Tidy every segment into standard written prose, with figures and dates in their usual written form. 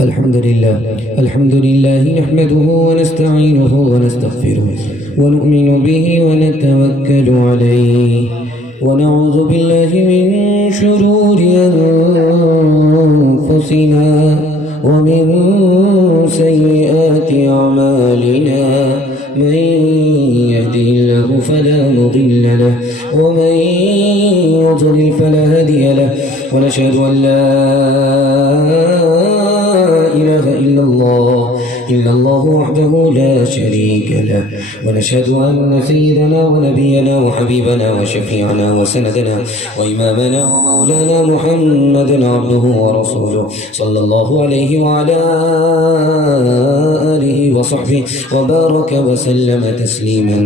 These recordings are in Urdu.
الحمد لله نحمده ونستعينه ونستغفره ونؤمن به ونتوكل عليه ونعوذ بالله من شرور أنفسنا ومن سيئات أعمالنا من يهده الله فلا مضل له ومن يضلل فلا هادي له ونشهد أن لا إله إلا الله وحده لا شريك له ونشهد أن سيدنا ونبينا وحبيبنا وشفيعنا وسندنا وإمامنا ومولانا محمدا عبده ورسوله صلى الله عليه وعلى آله وصحبه وبارك وسلم تسليما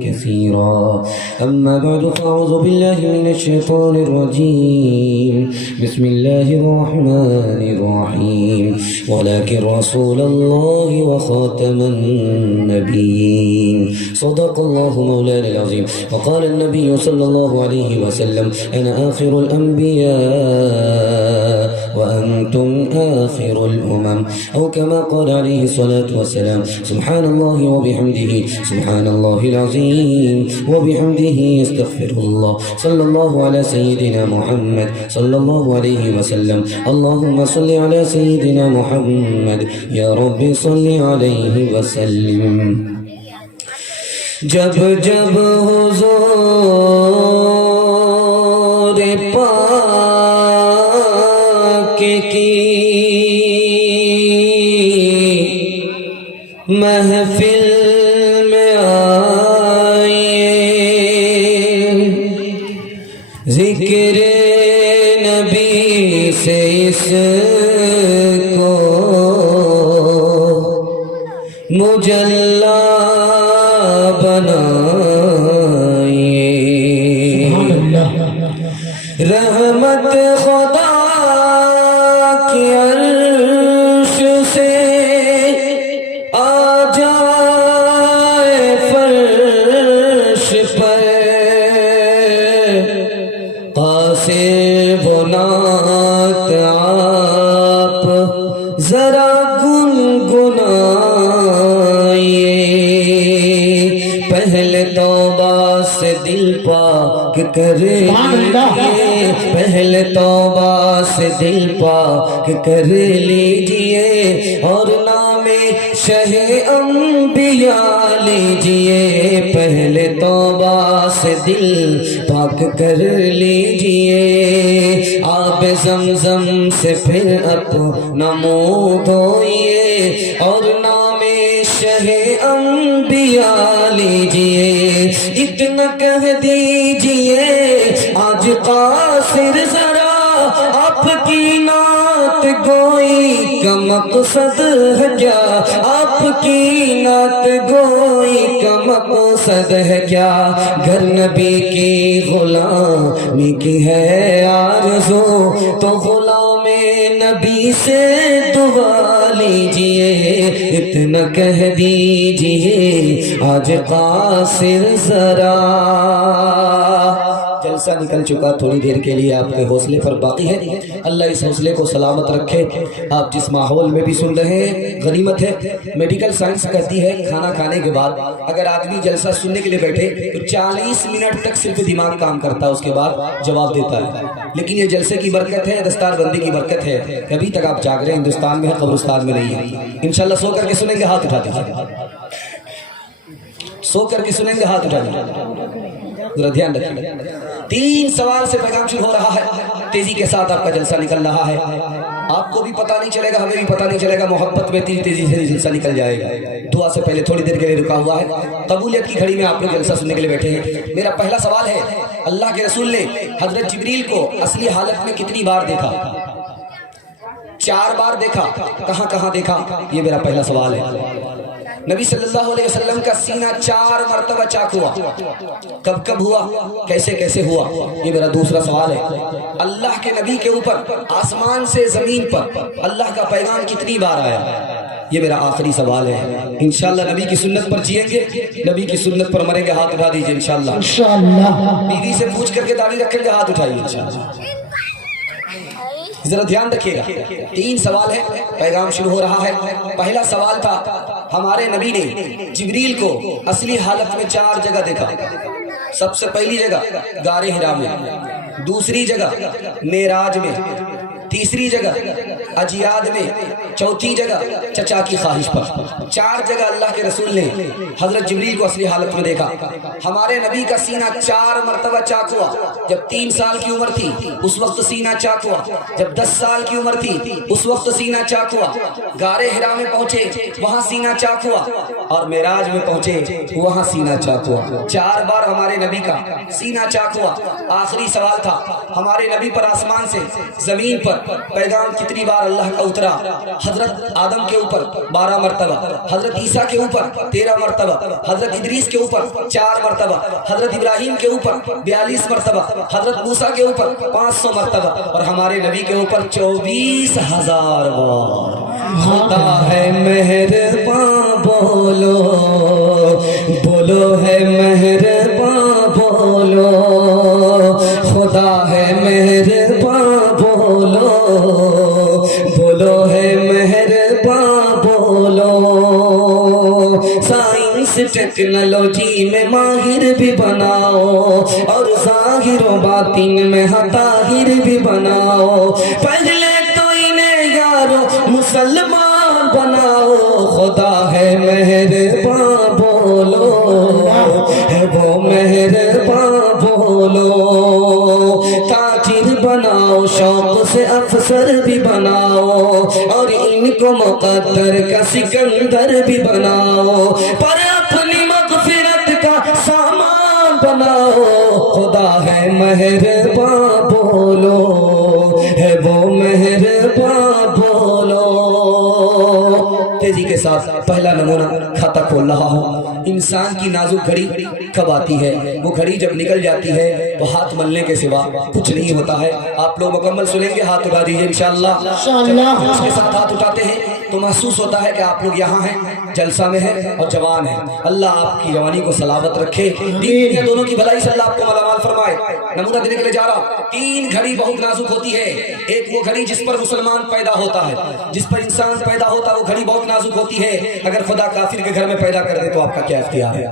كثيرا أما بعد فأعوذ بالله من الشيطان الرجيم بسم الله الرحمن الرحيم ولكن رسول الله وخاتم النبيين صدق الله مولانا العظيم وقال النبي صلى الله عليه وسلم أنا آخر الأنبياء وأنتم آخر الأمم أو كما قال عليه الصلاة والسلام سبحان الله وبحمده سبحان الله العظيم وبحمده استغفر الله صلى الله على سيدنا محمد صلى الله عليه وسلم اللهم صل على سيدنا محمد يا رب صل عليه وسلم جب جب حضور پاک کی محفل میں آئے ذکر نبی سے اس کو مجلا بنائیے رحمت خدا کی عرش سے آ جائے فرش پر قاصر بنات آپ ذرا گنگنائیے پہلے توبہ سے دل پاک کر لیجئے پہلے توبہ سے دل پاک کر لیجئے اور نام شہ انبیاء لیجئے پہلے توبہ سے دل پاک کر لیجئے آب زمزم سے پھر اپنا منہ دھوئیے اور نام شہ انبیاء لیجئے اتنا کہہ دیجئے آج قاصر ذرا آپ کی نعت گوئی کا مقصد ہے کیا آپ کی نعت گوئی کا مقصد ہے کیا گر نبی کی غلامی کی ہے آرزو تو غلام نبی سے دعا لیجئے اتنا کہہ دیجئے آج قاصر ذرا جلسہ نکل چکا تھوڑی دیر کے لیے آپ کے حوصلے پر باقی ہے اللہ اس حوصلے کو سلامت رکھے آپ جس ماحول میں بھی سن رہے ہیں غنیمت ہے میڈیکل سائنس کہتی ہے کھانا کھانے کے بعد اگر آدمی جلسہ سننے کے لیے بیٹھے تو 40 منٹ تک صرف دماغ کام کرتا ہے اس کے بعد جواب دیتا ہے لیکن یہ جلسے کی برکت ہے دستار بندی کی برکت ہے ابھی تک آپ جاگ رہے ہیں ہندوستان میں ہے قبرستان میں نہیں ہے انشاءاللہ سو کر کے سنیں گے ہاتھ اٹھا دیجیے سو کر کے سنیں گے ہاتھ اٹھا دیجیے ذرا دھیان رکھیں 3 سوال سے پیغام شروع ہو رہا ہے تیزی کے ساتھ آپ کا جلسہ نکل رہا ہے آپ کو بھی پتہ نہیں چلے گا ہمیں بھی پتہ نہیں چلے گا محبت میں تیزی سے جلسہ نکل جائے گا دعا سے پہلے تھوڑی دیر کے لیے رکا ہوا ہے قبولیت کی گھڑی میں آپ لوگ جلسہ سننے کے لیے بیٹھے ہیں میرا پہلا سوال ہے اللہ کے رسول نے حضرت جبریل کو اصلی حالت میں کتنی بار دیکھا 4 بار دیکھا کہاں کہاں دیکھا یہ میرا پہلا سوال ہے نبی صلی اللہ علیہ وسلم کا سینہ 4 مرتبہ چاک ہوا کب کب ہوا کیسے کیسے ہوا یہ میرا دوسرا سوال ہے اللہ کے نبی کے اوپر آسمان سے زمین پر اللہ کا پیغام کتنی بار آیا یہ میرا آخری سوال ہے انشاءاللہ نبی کی سنت پر جیئیں گے نبی کی سنت پر مریں گے ہاتھ اٹھا دیجئے انشاءاللہ بیوی سے پوچھ کر کے داڑھی رکھیں گے ہاتھ اٹھائیے انشاءاللہ ذرا دھیان رکھیے گا، 3 سوال ہے، پیغام شروع ہو رہا ہے۔ پہلا سوال تھا، ہمارے نبی نے جبریل کو اصلی حالت میں 4 جگہ دیکھا۔ سب سے پہلی جگہ غار حرا میں، دوسری جگہ معراج میں، تیسری جگہ اجیاد میں، چوتھی جگہ چچا کی خواہش پر۔ 4 جگہ اللہ کے رسول نے حضرت جبریل کو اصلی حالت میں دیکھا۔ ہمارے نبی کا سینہ 4 مرتبہ چاک ہوا۔ جب 3 سال کی عمر تھی اس وقت سینہ چاک ہوا، جب 10 سال کی عمر تھی اس وقت سینہ چاک ہوا، غار حرا میں پہنچے وہاں سینہ چاک ہوا، اور معراج میں پہنچے وہاں سینہ چاک ہوا۔ 4 بار ہمارے نبی کا سینہ چاک ہوا۔ آخری سوال تھا، ہمارے نبی پر آسمان سے زمین پر پیغام کتنی بار اللہ کا اترا؟ حضرت آدم کے اوپر 12 مرتبہ، حضرت عیسیٰ کے اوپر 13 مرتبہ، حضرت ادریس کے اوپر 4 مرتبہ، حضرت ابراہیم کے اوپر 42 مرتبہ، حضرت موسیٰ کے اوپر 500 مرتبہ، اور ہمارے نبی کے اوپر 24,000 بار۔ خدا ہے مہرباں، بولو بولو ہے مہرباں، بولو خدا ہے مہرباں، بولو بولو ہے مہرباں، بولو سائنس ٹیکنالوجی میں ماہر بھی بناؤ، اور ظاہر و باطن میں طاہر بھی بناؤ، پہلے تو انہیں یارو مسلمان بناؤ، خدا ہے مہرباں، بولو ہے وہ مہرباں، بولو تاجر بناؤ، شوق سے افسر بھی بناؤ، اور ان کو مقدر کا سکندر بھی بناؤ، پر اپنی مغفرت کا سامان بناؤ، خدا ہے مہرباں، بولو ہے وہ مہرباں، بولو۔ تیزی کے ساتھ پہلا نمونہ کھاتا کھول رہا ہوں۔ انسان کی نازک گھڑی کب آتی ہے؟ وہ گھڑی جب نکل جاتی ہے وہ ہاتھ ملنے کے سوا کچھ نہیں ہوتا ہے۔ آپ لوگ مکمل سنیں گے، ہاتھ اٹھا دیجیے انشاءاللہ۔ جب اس کے ساتھ ہاتھ اٹھاتے ہیں تو محسوس ہوتا ہے کہ آپ لوگ یہاں ہیں، جلسہ میں ہیں اور جوان ہیں۔ اللہ آپ کی جوانی کو سلامت رکھے، دین دونوں کی بھلائی سے اللہ آپ کو مالامال فرمائے۔ نمونہ دینے کے لیے جا رہا ہوں۔ 3 گھڑی بہت نازک ہوتی ہے۔ ایک وہ گھڑی جس پر مسلمان پیدا ہوتا ہے، جس پر انسان پیدا ہوتا ہے، وہ گھڑی بہت نازک ہوتی ہے۔ اگر خدا کافر کے گھر میں پیدا کر دے تو آپ کا کیا اختیار ہے؟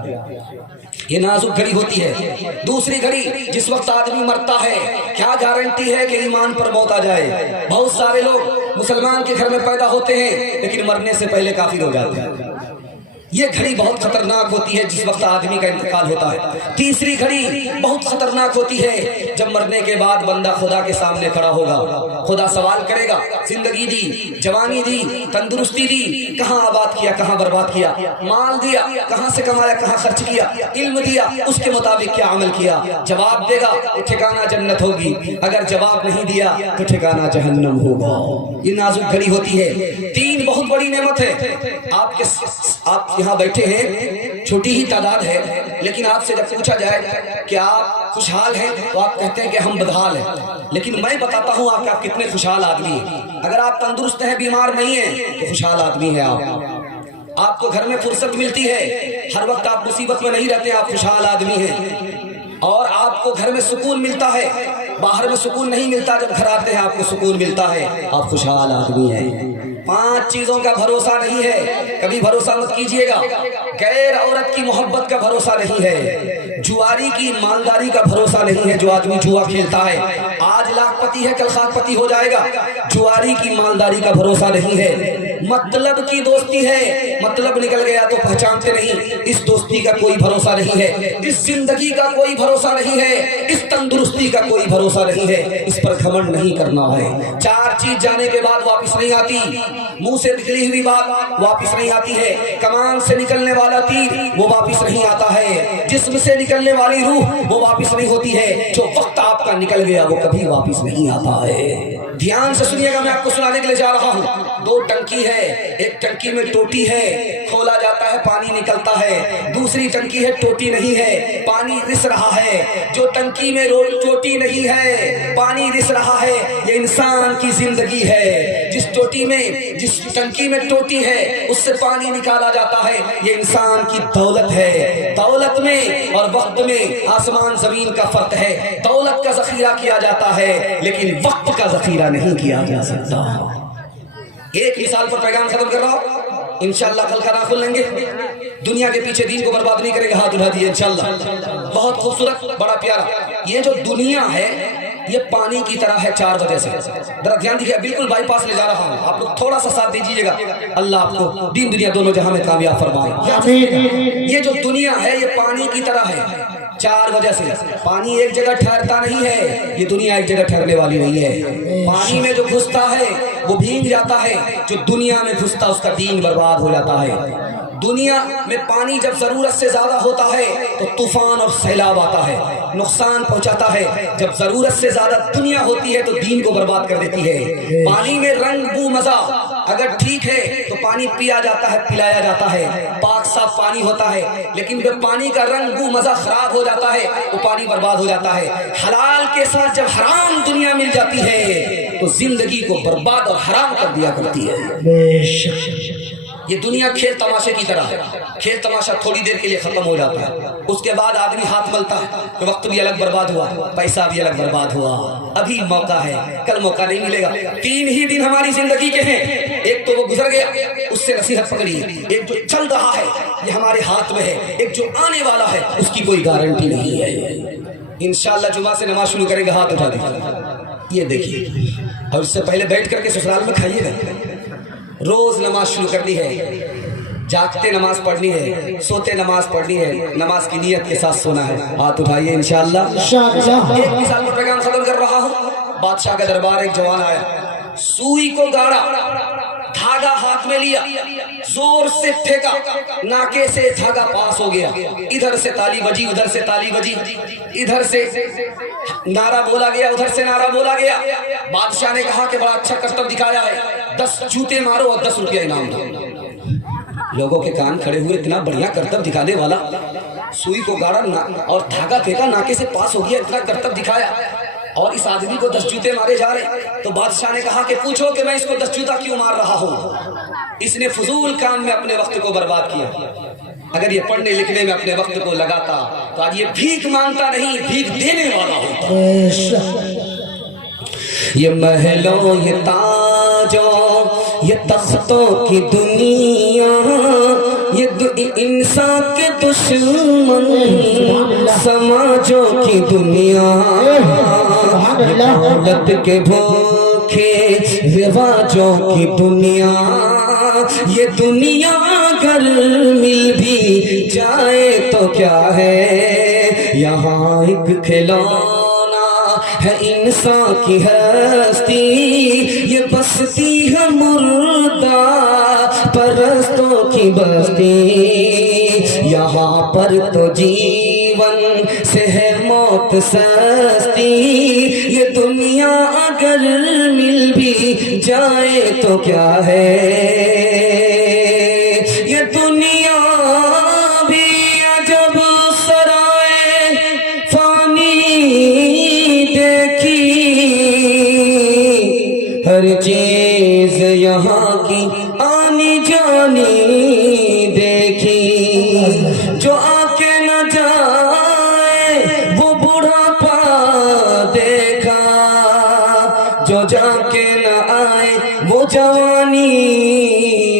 یہ نازک گھڑی ہوتی ہے۔ دوسری گھڑی جس وقت آدمی مرتا ہے، کیا گارنٹی ہے کہ ایمان پر موت آ جائے؟ بہت سارے لوگ مسلمان کے گھر میں پیدا ہوتے ہیں لیکن مرنے سے پہلے کافر ہو جاتے ہیں۔ یہ گھڑی بہت خطرناک ہوتی ہے جس وقت آدمی کا انتقال ہوتا ہے۔ تیسری گھڑی بہت خطرناک ہوتی ہے جب مرنے کے بعد بندہ خدا کے سامنے کھڑا ہوگا۔ خدا سوال کرے گا، زندگی دی، جوانی دی، تندرستی دی، کہاں آباد کیا، کہاں برباد کیا، مال دیا، کہاں سے کمایا، کہاں خرچ کیا، علم دیا، اس کے مطابق کیا عمل کیا؟ جواب دے گا تو ٹھکانہ جنت ہوگی، اگر جواب نہیں دیا تو ٹھکانہ جہنم ہوگا۔ یہ نازک گھڑی ہوتی ہے۔ 3 بہت بڑی نعمت ہے۔ آپ یہاں بیٹھے ہیں، چھوٹی ہی تعداد ہے، لیکن آپ سے جب پوچھا جائے کہ آپ خوشحال ہیں تو آپ کہتے ہیں کہ ہم بدحال ہیں، لیکن میں بتاتا ہوں آپ کتنے خوشحال آدمی ہیں۔ اگر آپ تندرست ہیں، بیمار نہیں ہیں تو خوشحال آدمی ہیں آپ کو گھر میں فرصت ملتی ہے، ہر وقت آپ مصیبت میں نہیں رہتے، آپ خوشحال آدمی ہیں، اور آپ کو گھر میں سکون ملتا ہے، باہر میں سکون نہیں ملتا، جب گھر آتے ہیں آپ کو سکون ملتا ہے، آپ خوشحال آدمی ہیں۔ 5 چیزوں کا بھروسہ نہیں ہے، کبھی بھروسہ مت کیجئے گا۔ غیر عورت کی محبت کا بھروسہ نہیں ہے، جواری کی مالداری کا بھروسہ نہیں ہے۔ جو آدمی جوا کھیلتا ہے آج لاکھ پتی ہے کل خاک پتی ہو جائے گا، جواری کی مالداری کا بھروسہ نہیں ہے۔ مطلب کی دوستی ہے، مطلب نکل گیا تو پہچانتے نہیں، اس دوستی کا کوئی بھروسہ نہیں ہے، اس زندگی کا کوئی بھروسہ نہیں ہے، اس تندرستی کا کوئی بھروسہ نہیں ہے، اس پر گھمنڈ نہیں کرنا ہے۔ 4 چیز جانے کے بعد واپس نہیں آتی، منہ سے نکلی ہوئی بات واپس نہیں آتی ہے، کمان سے نکلنے والا تیر وہ واپس نہیں آتا ہے، جسم سے نکلنے والی روح وہ واپس نہیں ہوتی ہے، جو وقت آپ کا نکل گیا وہ کبھی واپس نہیں آتا ہے۔ دھیان سے سنیے گا، میں آپ کو سنانے کے لیے جا رہا ہوں۔ 2 ٹنکی ہے، ایک ٹنکی میں ٹوٹی ہے، کھولا جاتا ہے پانی نکلتا ہے، دوسری ٹنکی ہے ٹوٹی نہیں ہے، پانی رس رہا ہے۔ جو ٹنکی میں ٹوٹی نہیں ہے، پانی رس رہا ہے، یہ انسان کی زندگی ہے۔ جس ٹوٹی میں جس ٹنکی میں ٹوٹی ہے اس سے پانی نکالا جاتا ہے، یہ انسان کی دولت ہے۔ دولت میں اور وقت میں آسمان زمین کا فرق ہے۔ دولت کا ذخیرہ کیا جاتا ہے لیکن وقت کا ذخیرہ نہیں کیا جا سکتا۔ ایک مثال پر پیغام ختم کر رہا ہوں، انشاءاللہ کل کا ناخن لیں گے۔ دنیا کے پیچھے دین کو برباد نہیں کرے گا، ہاتھ اٹھا دیے انشاءاللہ۔ بہت خوبصورت، بڑا پیارا۔ یہ جو دنیا ہے یہ پانی کی طرح ہے 4 وجہ سے۔ ذرا دھیان دیجیے، بالکل بائی پاس لے جا رہا ہوں، آپ لوگ تھوڑا سا ساتھ دیجیے گا، اللہ آپ کو دین دنیا دونوں جہاں میں کامیاب فرمائے۔ یہ جو دنیا ہے یہ پانی کی طرح ہے 4 وجہ سے۔ پانی ایک جگہ ٹھہرتا نہیں ہے، یہ دنیا ایک جگہ ٹھہرنے والی نہیں ہے۔ پانی میں جو گھستا ہے وہ بھیگ جاتا ہے، جو دنیا میں گھستا اس کا دین برباد ہو جاتا ہے۔ دنیا میں پانی جب ضرورت سے زیادہ ہوتا ہے تو طوفان اور سیلاب آتا ہے، نقصان پہنچاتا ہے۔ جب ضرورت سے زیادہ دنیا ہوتی ہے تو دین کو برباد کر دیتی ہے۔ پانی میں رنگ بو مزہ اگر ٹھیک ہے تو پانی پیا جاتا ہے، پلایا جاتا ہے، پاک صاف پانی ہوتا ہے، لیکن جب پانی کا رنگ بو مزہ خراب ہو جاتا ہے وہ پانی برباد ہو جاتا ہے۔ حلال کے ساتھ جب حرام دنیا مل جاتی ہے تو زندگی کو برباد اور حرام کر دیا کرتی ہے۔ یہ دنیا کھیل تماشے کی طرح ہے، کھیل تماشا تھوڑی دیر کے لیے ختم ہو جاتا ہے، اس کے بعد آدمی ہاتھ ملتا ہے کہ وقت بھی الگ برباد ہوا، پیسہ بھی الگ برباد ہوا، ابھی موقع ہے، کل موقع نہیں ملے گا۔ 3 ہی دن ہماری زندگی کے ہیں، ایک تو وہ گزر گیا، اس سے نصیحت پکڑی، ایک جو چل رہا ہے یہ ہمارے ہاتھ میں ہے، ایک جو آنے والا ہے اس کی کوئی گارنٹی نہیں ہے۔ انشاءاللہ جمعہ سے نماز شروع کریں گے، ہاتھ اٹھا دیں، یہ دیکھیے، اور اس سے پہلے بیٹھ کر کے سسرال میں کھائیے گا۔ روز نماز شروع کرنی ہے، جاگتے نماز پڑھنی ہے، سوتے نماز پڑھنی ہے، نماز کی نیت کے ساتھ سونا ہے۔ ہاتھ اٹھائیے انشاءاللہ۔ ایک مثال پر پیغام ختم کر رہا ہوں۔ بادشاہ کا دربار، ایک جوان آیا، سوئی کو گاڑا، دھاگا ہاتھ میں لیا، زور سے پھینکا، ناکے سے دھاگا پاس ہو گیا، ادھر سے تالی بجی، ادھر سے تالی بجی، ادھر سے نعرہ بولا گیا، ادھر سے نعرہ بولا گیا۔ بادشاہ نے کہا کہ بڑا اچھا کرتب دکھایا ہے، 10 جوتے مارو اور 10 روپیہ انعام دو۔ لوگوں کے کان کھڑے ہوئے، اتنا بڑھیا کرتب دکھانے والا، سوئی کو گاڑا اور دھاگا پھینکا، ناکے سے پاس ہو گیا، اتنا کرتب دکھایا، اور اس آدمی کو 10 جوتے مارے جا رہے۔ تو بادشاہ نے کہا کہ پوچھو کہ میں اس کو 10 جوتا کیوں مار رہا ہوں؟ اس نے فضول کام میں اپنے وقت کو برباد کیا۔ اگر یہ پڑھنے لکھنے میں اپنے وقت کو لگاتا تو آج یہ بھیک مانگتا نہیں، بھیک دینے والا ہوتا۔ یہ محلوں، یہ تاجوں، یہ تختوں کی دنیا، یہ انسان کے دشمن سماجوں کی دنیا، دولت کے بھوکے رواجوں کی دنیا، یہ دنیا اگر مل بھی جائے تو کیا ہے، یہاں ایک کھلونا ہے انسان کی ہستی، یہ بستی ہے مردہ پرستوں کی بستی، یہاں پر تو جیون سے ہے موت سستی، یہ دنیا اگر مل بھی جائے تو کیا ہے، یہ دنیا بھی عجب سرائے فانی دیکھی، ہر چیز یہاں کی آنی جانی دیکھی، جو آ کے نہ جائے وہ بڑھاپا دیکھا، جو جا کے نہ آئے وہ جوانی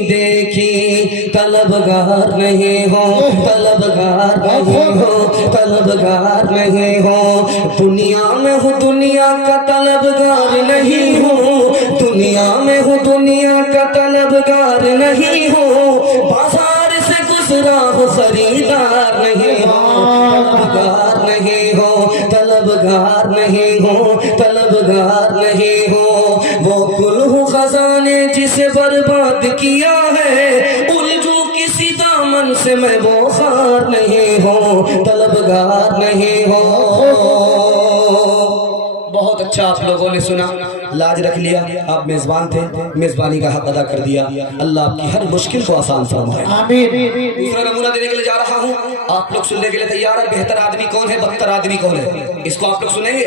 دیکھی، طلبگار نہیں ہو، طلبگار نہیں ہو، طلبگار نہیں ہو، دنیا میں ہوں دنیا کا طلبگار نہیں ہوں، دنیا میں ہوں دنیا کا طلبگار نہیں ہوں، بازار سے گزرا ہو خریدار نہیں ہو، طلبگار نہیں ہو، طلبگار نہیں ہو، طلبگار نہیں ہو، وہ گل ہو خزانے جسے برباد کیا ہے، الجھوں کسی دامن سے میں وہ خار نہیں ہوں، طلبگار نہیں ہو۔ بہت اچھا آپ لوگوں نے سنا، لاج رکھ لیا، آپ میزبان تھے، میزبانی کا حق ادا کر دیا، اللہ آپ کی ہر مشکل کو آسان فرمائے۔ دوسرا نمونہ دینے کے لیے جا رہا ہوں، آپ لوگ سننے کے لیے تیار ہیں؟ بہتر آدمی کون ہے، بدتر آدمی کون ہے، اس کو آپ لوگ سنیں گے؟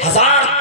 1000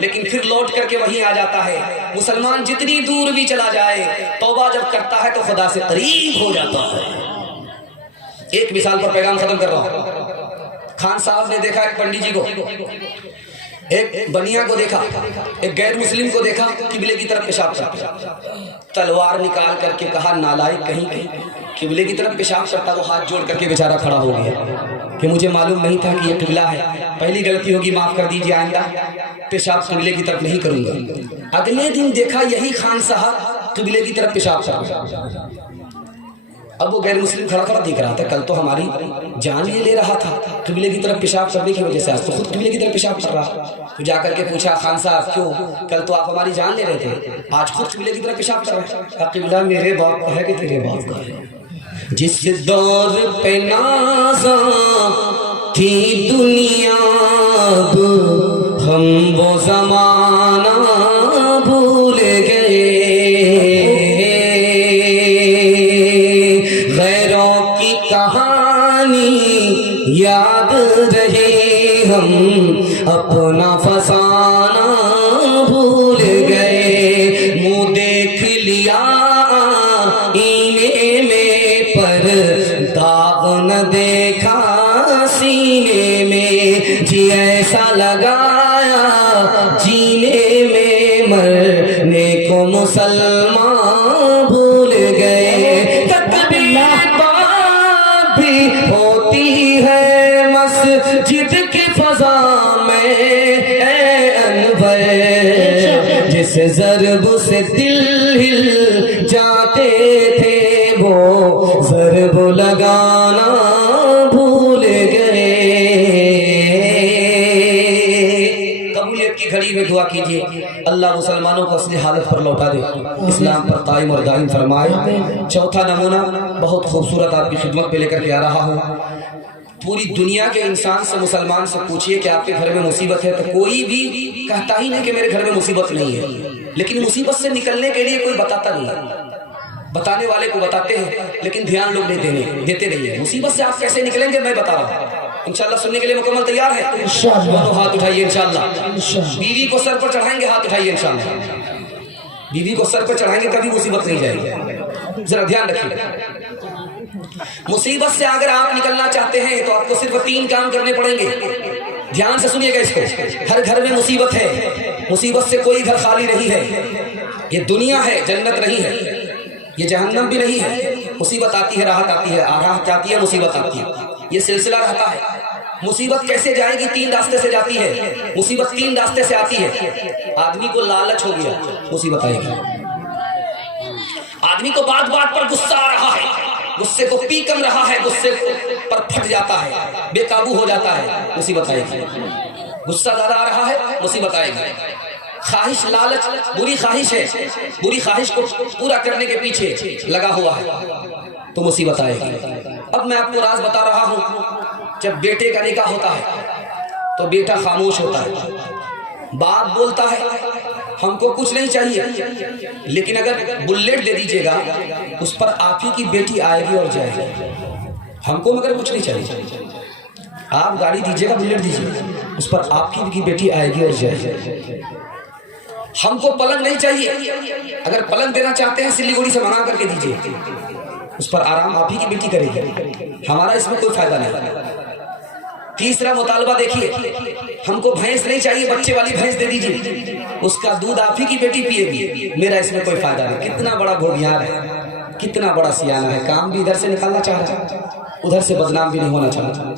لیکن پھر لوٹ کر کے وہیں آ جاتا ہے. مسلمان جتنی دور بھی چلا جائے توبہ جب کرتا ہے تو خدا سے قریب ہو جاتا ہے. ایک مثال پر پیغام ختم کر رہا ہوں. خان صاحب نے دیکھا ایک پنڈی جی کو, ایک بنیا کو دیکھا, ایک غیر مسلم کو دیکھا قبلے کی طرف پیشاب کرتا. تلوار نکال کر کے کہا نالائق کہیں کہیں, قبلے کی طرف پیشاب کرتا. وہ ہاتھ جوڑ کر کے بیچارہ کھڑا ہو گیا کہ مجھے معلوم نہیں تھا کہ یہ قبلہ ہے, پہلی غلطی ہوگی معاف کر دیجیے, آئندہ پیشاب قبلے کی طرف نہیں کروں گا. اگلے دن دیکھا یہی خان صاحب قبلے کی طرف پیشاب کر رہا. اب وہ غیر مسلم کھڑا کھڑا دیکھ رہا تھا, کل تو ہماری جان یہ لے رہا تھا قبلے کی طرف پیشاب کرنے کی وجہ سے, آج تو خود قبلے کی طرف پیشاب کر رہا. تو جا کر کے پوچھا خان صاحب کیوں, کل تو آپ ہماری جان لے رہے تھے, آج خود قبلے کی طرف پیشاب کر رہے. قبلہ میرے باپ کا ہے کہ تیرے باپ کا ہے. جس دور پہ نازاں تھی دنیا اب ہم وہ زمانہ بھول گئے. غیروں کی کہانی یاد رہے, ہم اپنا فسانہ بھول گئے. منہ دیکھ لیا آئینے میں پر داغ نہ دیکھا سینے میں. جی ایسا لگایا جینے میں مرنے کو مسلمان بھول گئے. تکبیر بھی ہوتی ہے مسجد کی فضا میں اے انور, جس ضرب سے دل ہل جاتے تھے وہ ضرب لگانا بھول گئے. قبولیت کی گھڑی میں دعا کیجیے, اللہ مسلمانوں کو اصلی حالت پر لوٹا دے, اسلام پر قائم اور دائم فرمائے. چوتھا نمونہ بہت خوبصورت آپ کی خدمت پہ لے کر کے آ رہا ہوں. پوری دنیا کے انسان سے, مسلمان سے پوچھئے کہ آپ کے گھر میں مصیبت ہے, تو کوئی بھی کہتا ہی نہیں کہ میرے گھر میں مصیبت نہیں ہے. لیکن مصیبت سے نکلنے کے لیے کوئی بتاتا نہیں ہے. بتانے والے کو بتاتے ہیں لیکن دھیان لوگ نہیں دیتے نہیں ہیں. مصیبت سے آپ کیسے نکلیں گے میں بتا رہا ہوں. انشاءاللہ سننے کے لیے مکمل تیار ہے؟ دونوں ہاتھ اٹھائیے انشاءاللہ. بیوی کو سر پر چڑھائیں گے, ہاتھ اٹھائیے انشاءاللہ. بیوی کو سر پر چڑھائیں گے کبھی مصیبت نہیں جائے گی. ذرا دھیان رکھیے, مصیبت سے اگر آپ نکلنا چاہتے ہیں تو آپ کو صرف 3 کام کرنے پڑیں گے. دھیان سے سنیے گا اس کو. ہر گھر میں مصیبت ہے, مصیبت سے کوئی گھر خالی نہیں ہے. یہ دنیا ہے, جنت نہیں ہے, یہ جہنم بھی نہیں ہے. مصیبت آتی ہے, راحت آتی ہے, راحت جاتی ہے, مصیبت آتی ہے, یہ سلسلہ رہتا ہے. مصیبت کیسے جائے گی؟ 3 راستے سے جاتی ہے. مصیبت 3 راستے سے آتی ہے. آدمی کو لالچ ہو گیا, مصیبت آئے گی. آدمی کو بات بات پر غصہ آ رہا ہے, غصے کو پی کم رہا ہے, غصے پر پھٹ جاتا ہے, بے قابو ہو جاتا ہے, مصیبت آئے گی. غصہ زیادہ آ رہا ہے, مصیبت آئے گی. خواہش, لالچ بری خواہش ہے, بری خواہش کو پورا کرنے کے پیچھے لگا ہوا ہے تو مصیبت آئے گی. اب میں آپ کو راز بتا رہا ہوں. جب بیٹے کا نکاح ہوتا ہے تو بیٹا خاموش ہوتا ہے. باپ بولتا ہے ہم کو کچھ نہیں چاہیے, لیکن اگر بلیٹ دے دیجیے گا اس پر آپ ہی کی بیٹی آئے گی اور جائے گی. ہم کو مگر کچھ نہیں چاہیے, آپ گاڑی دیجیے گا, بلیٹ دیجیے, اس پر آپ کی بیٹی آئے گی اور جائے گی. ہم کو پلنگ نہیں چاہیے, اگر پلنگ دینا چاہتے ہیں سلیگوڑی سے منگا کر کے دیجیے, اس پر آرام آپ ہی کی بیٹی کرے گی, ہمارا اس میں کوئی فائدہ نہیں. تیسرا مطالبہ دیکھیے, ہم کو بھینس نہیں چاہیے, بچے والی بھینس دے دیجیے, اس کا دودھ آپ ہی کی بیٹی پیے گی, میرا اس میں کوئی فائدہ نہیں. کتنا بڑا گھوڑیار ہے, کتنا بڑا سیانہ ہے, کام بھی ادھر سے نکالنا چاہ رہا ہے, ادھر سے بدنام بھی نہیں ہونا چاہتا.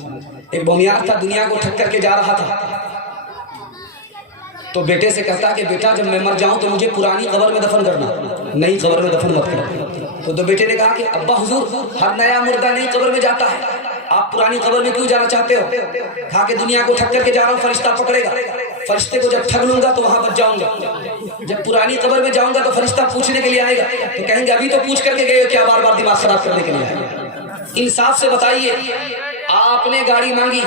ایک بومیار تھا, دنیا کو ٹھک کر کے جا رہا تھا, تو بیٹے سے کہتا کہ بیٹا جب میں مر جاؤں تو مجھے پرانی قبر میں دفن کرنا, نئی قبر میں دفن مت کرنا. تو بیٹے نے کہا کہ ابا حضور, ہر نیا مردہ نئی قبر میں جاتا ہے, آپ پرانی قبر میں کیوں جانا چاہتے ہو؟ کہا کہ دنیا کو ٹھک کر کے جا رہا ہوں, فرشتہ پکڑے گا, فرشتے کو جب ٹھگ لوں گا تو وہاں بچ جاؤں گا, جب پرانی قبر میں جاؤں گا تو فرشتہ پوچھنے کے لیے آئے گا, تو کہیں گے ابھی تو پوچھ کر کے گئے ہو, کیا بار بار دماغ خراب کرنے کے لیے آئے. انصاف سے بتائیے, آپ نے گاڑی مانگی,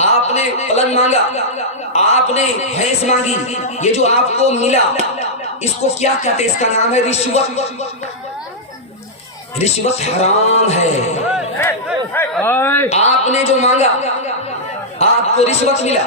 آپ نے پلنگ مانگا, آپ نے بھینس مانگی, یہ جو آپ کو ملا اس کو کیا کہتے ہیں؟ اس کا نام ہے رشوت. رشوت حرام ہے. آپ نے جو مانگا آپ کو رشوت ملا,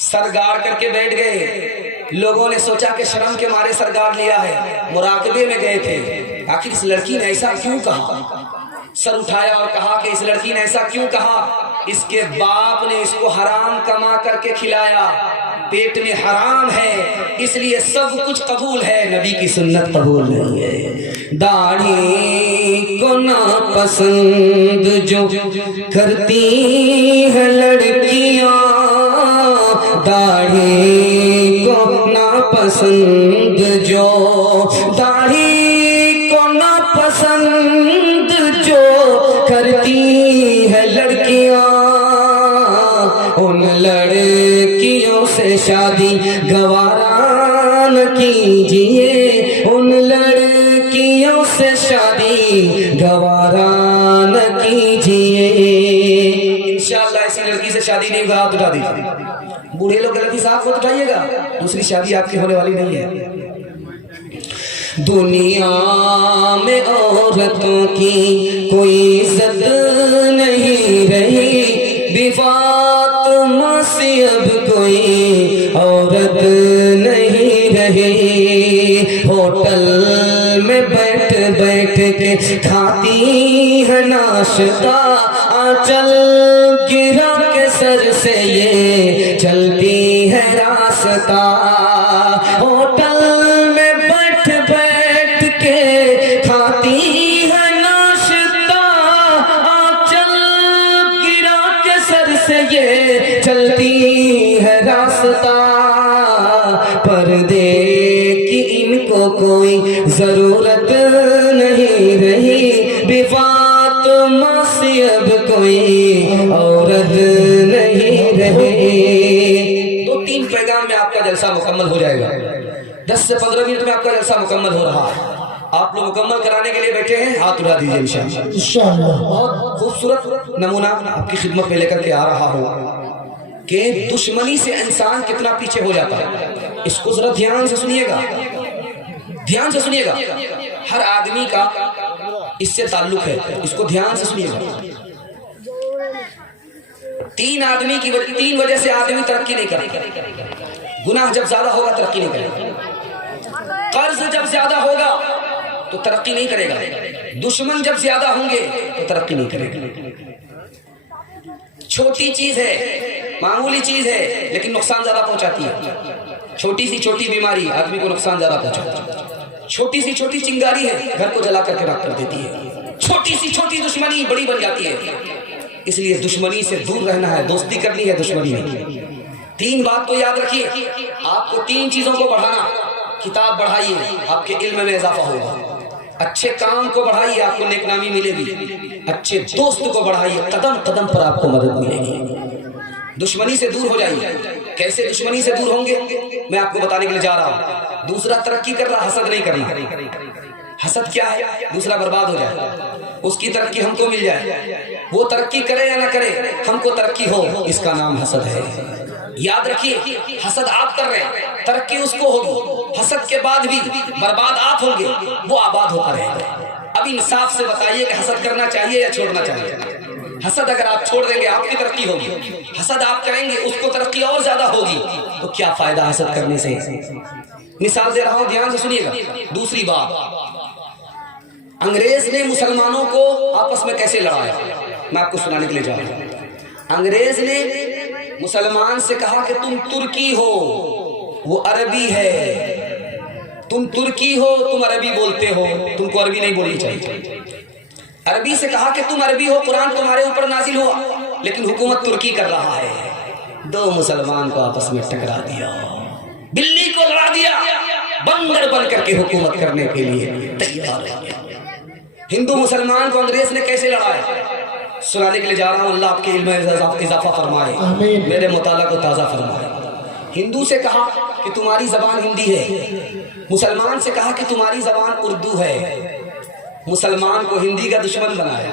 سر گاڑ کر کے بیٹھ گئے. لوگوں نے سوچا کہ شرم کے مارے سر گاڑ لیا ہے, مراقبے میں گئے تھے آخر اس لڑکی نے ایسا کیوں کہا. سر اٹھایا اور کہا کہ اس لڑکی نے ایسا کیوں کہا, اس کے باپ نے اس کو حرام کما کر کے کھلایا, پیٹ میں حرام ہے اس لیے سب کچھ قبول ہے, نبی کی سنت قبول نہیں ہے. داڑھی کو ناپسند جو کرتی ہے لڑکیاں, داڑھی کو ناپسند جو, داڑھی کو ناپسند جو کرتی ہے لڑکیاں, ان لڑکیوں سے شادی گوارا نہ کیجیے, ان لڑکیوں سے شادی گوارا نہ کیجیے. انشاءاللہ ایسی لڑکی سے شادی نہیں ہوگا, ہاتھ اٹھا دیجیے. بوڑھے لوگ غلطی سے ہاتھ اٹھائیے گا, دوسری شادی آپ کی ہونے والی نہیں ہے. دنیا میں عورتوں کی کوئی عزت نہیں رہی, بی فاطمہ سے اب کوئی عورت نہیں رہی. ہوٹل میں بیٹھ بیٹھ کے کھاتی ہے ناشتہ, آنچل گرا کے سر سے یہ چلتی ہے راستہ. ہوٹل میں بیٹھ بیٹھ کے کھاتی ہے ناشتہ, آنچل گرا کے سر سے یہ چلتی ہے راستہ. پردے کی ان کو کوئی ضرورت نہیں رہی, بی فاطمہ سے اب کوئی عورت نہیں رہی. 2-3 پیغام میں آپ کا جلسہ مکمل ہو جائے گا. 10 سے 15 منٹ میں آپ کا جلسہ مکمل ہو رہا ہے. آپ لوگ مکمل کرانے کے لیے بیٹھے ہیں, ہاتھ اٹھا دیجیے انشاءاللہ. بہت خوبصورت نمونہ آپ کی خدمت میں لے کر کے آ رہا ہوں کہ دشمنی سے انسان کتنا پیچھے ہو جاتا ہے. اس کو ذرا دھیان سے سنیے گا, دھیان سے سنیے گا. ہر آدمی کا اس سے تعلق ہے, اس کو دھیان سے سنیے گا. 3 وجہ سے آدمی ترقی نہیں کرے. گناہ جب زیادہ ہوگا ترقی نہیں کرے گا, قرض جب زیادہ ہوگا تو ترقی نہیں کرے گا, دشمن جب زیادہ ہوں گے تو ترقی نہیں کرے گا. چھوٹی چیز ہے, معمولی چیز ہے, لیکن نقصان زیادہ پہنچاتی ہے. چھوٹی سی چھوٹی بیماری آدمی کو نقصان زیادہ پہنچاتی ہے. چھوٹی سی چھوٹی چنگاری ہے, گھر کو جلا کر کے راکھ کر دیتی ہے. چھوٹی سی چھوٹی دشمنی بڑی بن جاتی ہے. اس لیے دشمنی سے دور رہنا ہے, دوستی کرنی ہے, دشمنی نہیں. 3 بات تو یاد رکھیے, آپ کو 3 چیزوں کو بڑھانا. کتاب پڑھائیے, آپ کے علم میں اضافہ ہوگا. اچھے کام کو بڑھائیے, آپ کو نیک نامی ملے گی. اچھے دوست کو بڑھائیے, قدم قدم پر آپ کو مدد ملے گی. دشمنی سے دور ہو جائیے. کیسے دشمنی سے دور ہوں گے میں آپ کو بتانے کے لیے جا رہا ہوں. دوسرا ترقی کر رہا, حسد نہیں کرنا. حسد کیا ہے؟ دوسرا برباد ہو جائے, اس کی ترقی ہم کو مل جائے. وہ ترقی کرے یا نہ کرے, ہم کو ترقی ہو, اس کا نام حسد ہے. یاد رکھیے, حسد آپ کر رہے ہیں, ترقی اس کو ہوگی. حسد کے بعد بھی برباد آپ ہوں گے, وہ آباد ہوتا رہے گا. اب انصاف سے بتائیے کہ حسد کرنا چاہیے یا چھوڑنا چاہیے. حسد اگر آپ چھوڑ دیں گے آپ کی ترقی ہوگی, حسد آپ کریں گے اس کو ترقی اور زیادہ ہوگی. تو کیا فائدہ حسد کرنے سے؟ مثال دے رہا ہوں, دھیان سے سنیے گا. دوسری بات, انگریز نے مسلمانوں کو آپس میں کیسے لڑایا, میں آپ کو سنانے کے لیے جا رہا ہوں. انگریز نے مسلمان سے کہا کہ تم ترکی ہو, وہ عربی ہے. تم ترکی ہو, تم عربی بولتے ہو, تم کو عربی نہیں بولنی چاہیے. عربی سے کہا کہ تم عربی ہو, قرآن تمہارے اوپر نازل ہوا, لیکن حکومت ترکی کر رہا ہے. 2 مسلمان کو آپس میں ٹکرا دیا, بلی کو لڑا دیا, بندر بن کر کے حکومت کرنے کے لیے تیار ہو گیا. ہندو مسلمان کو انگریز نے کیسے لڑایا, سنانے کے لیے جا رہا ہوں. اللہ آپ کے علم میں اضافہ فرمائے, میرے مطالعہ کو تازہ فرمائے. ہندو سے کہا کہ تمہاری زبان ہندی ہے, مسلمان سے کہا کہ تمہاری زبان اردو ہے. مسلمان کو ہندی کا دشمن بنایا,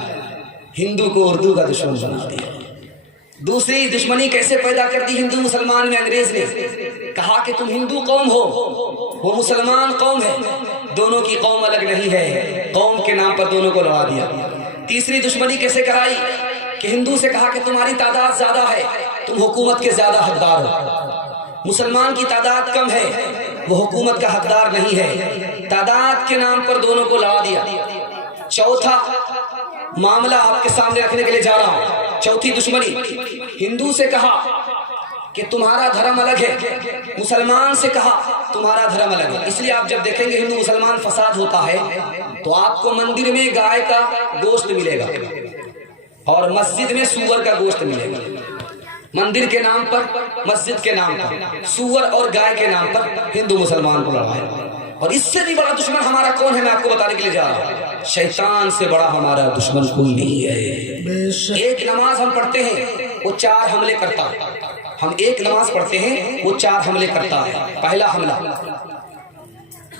ہندو کو اردو کا دشمن بنا دیا. دوسری دشمنی کیسے پیدا کر دی ہندو مسلمان میں انگریز نے, کہا کہ تم ہندو قوم ہو, وہ مسلمان قوم ہے, دونوں کی قوم الگ نہیں ہے, قوم کے نام پر دونوں کو لڑا دیا. تیسری دشمنی کیسے کرائی کہ ہندو سے کہا کہ تمہاری تعداد زیادہ ہے, تم حکومت کے زیادہ حقدار ہو, مسلمان کی تعداد کم ہے، وہ حکومت کا حقدار نہیں ہے، تعداد کے نام پر دونوں کو لڑا دیا۔ چوتھا معاملہ آپ کے سامنے رکھنے کے لیے جا رہا ہوں، چوتھی دشمنی، ہندو سے کہا کہ تمہارا دھرم الگ ہے، مسلمان سے کہا تمہارا دھرم الگ ہے۔ اس لیے آپ جب دیکھیں گے ہندو مسلمان فساد ہوتا ہے تو آپ کو مندر میں گائے کا گوشت ملے گا اور مسجد میں سور کا گوشت ملے گا۔ مندر کے نام پر، مسجد کے نام پر، سور اور گائے کے نام پر ہندو مسلمان کو لڑا ہے۔ اور اس سے بھی بڑا دشمن ہمارا کون ہے میں آپ کو بتانے کے لیے جا رہا ہوں، شیطان سے بڑا ہمارا دشمن کوئی نہیں ہے۔ ایک نماز ہم پڑھتے ہیں وہ 4 حملے کرتا ہے، ہم ایک نماز پڑھتے ہیں وہ 4 حملے کرتا ہے۔ پہلا حملہ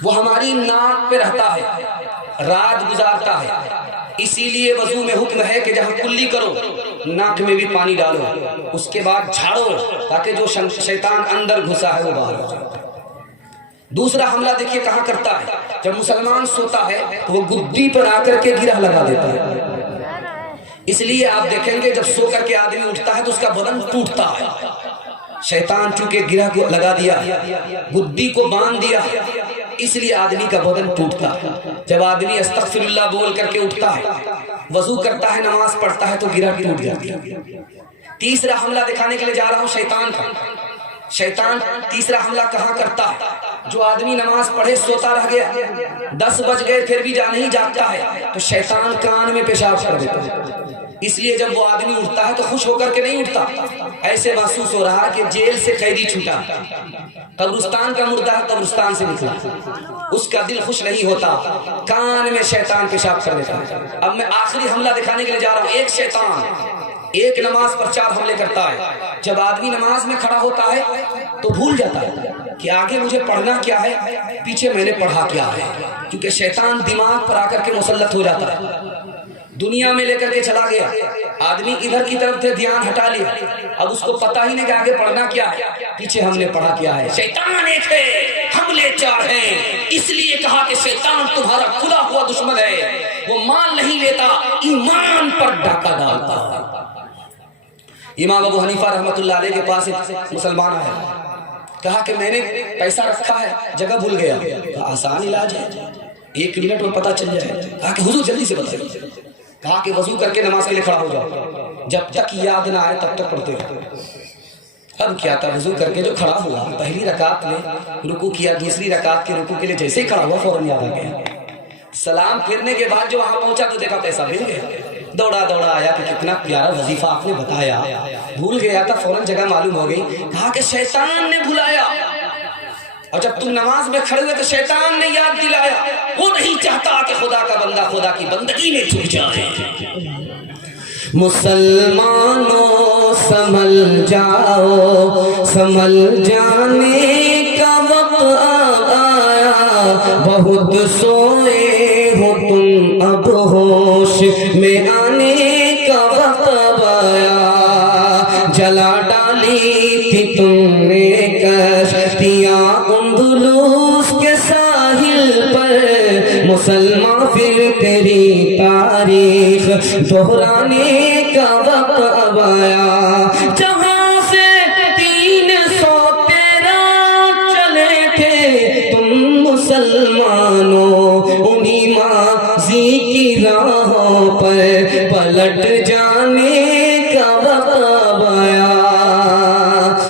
وہ ہماری ناک پہ رہتا ہے، رات گزارتا ہے، اسی لیے وضو میں حکم ہے کہ جہاں کلی کرو ناک میں بھی پانی ڈالو، اس کے بعد جھاڑو تاکہ جو شیطان اندر گھسا ہے وہ باہر ہو جائے۔ دوسرا حملہ دیکھیے کہاں کرتا ہے، جب مسلمان سوتا ہے تو وہ گدی پر آ کر کے گرہ لگا دیتا ہے۔ اس لیے آپ دیکھیں گے جب سو کر کے آدمی اٹھتا ہے تو اس کا بدن ٹوٹتا ہے، شیطان چونکہ گرہ کو لگا دیا، گدی کو باندھ دیا، اس لیے آدمی کا بدن ٹوٹتا ہے۔ جب آدمی استغفر اللہ بول کر کے اٹھتا ہے، وضو کرتا ہے، نماز پڑھتا ہے تو گرہ ٹوٹ جاتی ہے۔ تیسرا حملہ دکھانے کے لیے جا رہا ہوں شیطان کا۔ شیطان تیسرا حملہ کہاں کرتا ہے، جو آدمی نماز پڑھے سوتا رہ گیا، 10 بج گئے پھر بھی نہیں جاگتا ہے تو شیطان کان میں پیشاب کر دیتا ہے۔ اس لیے جب وہ آدمی اٹھتا ہے تو خوش ہو کر کے نہیں اٹھتا، ایسے محسوس ہو رہا کہ جیل سے قیدی چھوٹا، قبرستان کا مردہ قبرستان سے نکلا، اس کا دل خوش نہیں ہوتا، کان میں شیطان پیشاب کر دیتا ہے۔ اب میں آخری حملہ دکھانے کے لیے جا رہا ہوں، ایک شیطان ایک نماز پر 4 حملے کرتا ہے۔ جب آدمی نماز میں کھڑا ہوتا ہے تو بھول جاتا ہے کہ آگے مجھے پڑھنا کیا ہے، پیچھے میں نے پڑھا کیا ہے، کیونکہ شیطان دماغ پر آ کر کے مسلط ہو جاتا ہے، دنیا میں لے کر کے چلا گیا، آدمی ادھر کی طرف سے دھیان ہٹا لیا، اب اس کو پتہ ہی نہیں کہ آگے پڑھنا کیا ہے، پیچھے ہم نے پڑھا کیا ہے۔ شیطان ایک ہے، حملے 4 ہیں، اس لیے کہا کہ شیطان تمہارا کھلا ہوا دشمن ہے، وہ مال نہیں لیتا، ایمان پر ڈاکہ ڈالتا ہے۔ امام ابو حنیفہ رحمۃ اللہ علیہ کے پاس ایک مسلمان آیا، کہا کہ میں نے پیسہ رکھا ہے جگہ بھول گیا، کہا آسان علاج ہے، 1 منٹ میں پتہ چل جائے، کہا کہ حضور جلدی سے بتائیے، کہا کہ وضو کر کے نماز کے لیے کھڑا ہو جاؤ، جب تک یاد نہ آئے تب تک پڑھتے ہو۔ اب کیا تھا، وضو کر کے جو کھڑا ہوا، پہلی رکعت میں رکوع کیا، دوسری رکعت کے رکوع کے لیے جیسے ہی کھڑا ہوا فوراً یاد آ گیا، سلام پھرنے کے بعد جو وہاں پہنچا تو دیکھا پیسہ مل گیا، دوڑا دوڑا آیا کہ کتنا پیارا وظیفہ آپ نے بتایا، بھول گیا تھا، فوراً جگہ معلوم ہو گئی، کہا کہ شیطان نے بھلایا، اور جب تم نماز میں کھڑے ہوئے تو شیطان نے یاد دلایا، وہ نہیں چاہتا کہ خدا کا بندہ خدا کی بندگی میں چھپ جائے۔ مسلمانوں سنبھل جاؤ، سنبھل جانے کا وقت آیا، بہت سوئے ہو تم اب ہوش میں آنے کا وقت آیا، جلا ڈالی تھی تم نے کشتیاں اندلس کے ساحل پر، مسلمان پھر تیری تاریخ دہرانے کا وقت اب آیا، جہاں سے 313 چلے تھے تم مسلمانوں، انہی ماضی کی راہوں پر پلٹ جا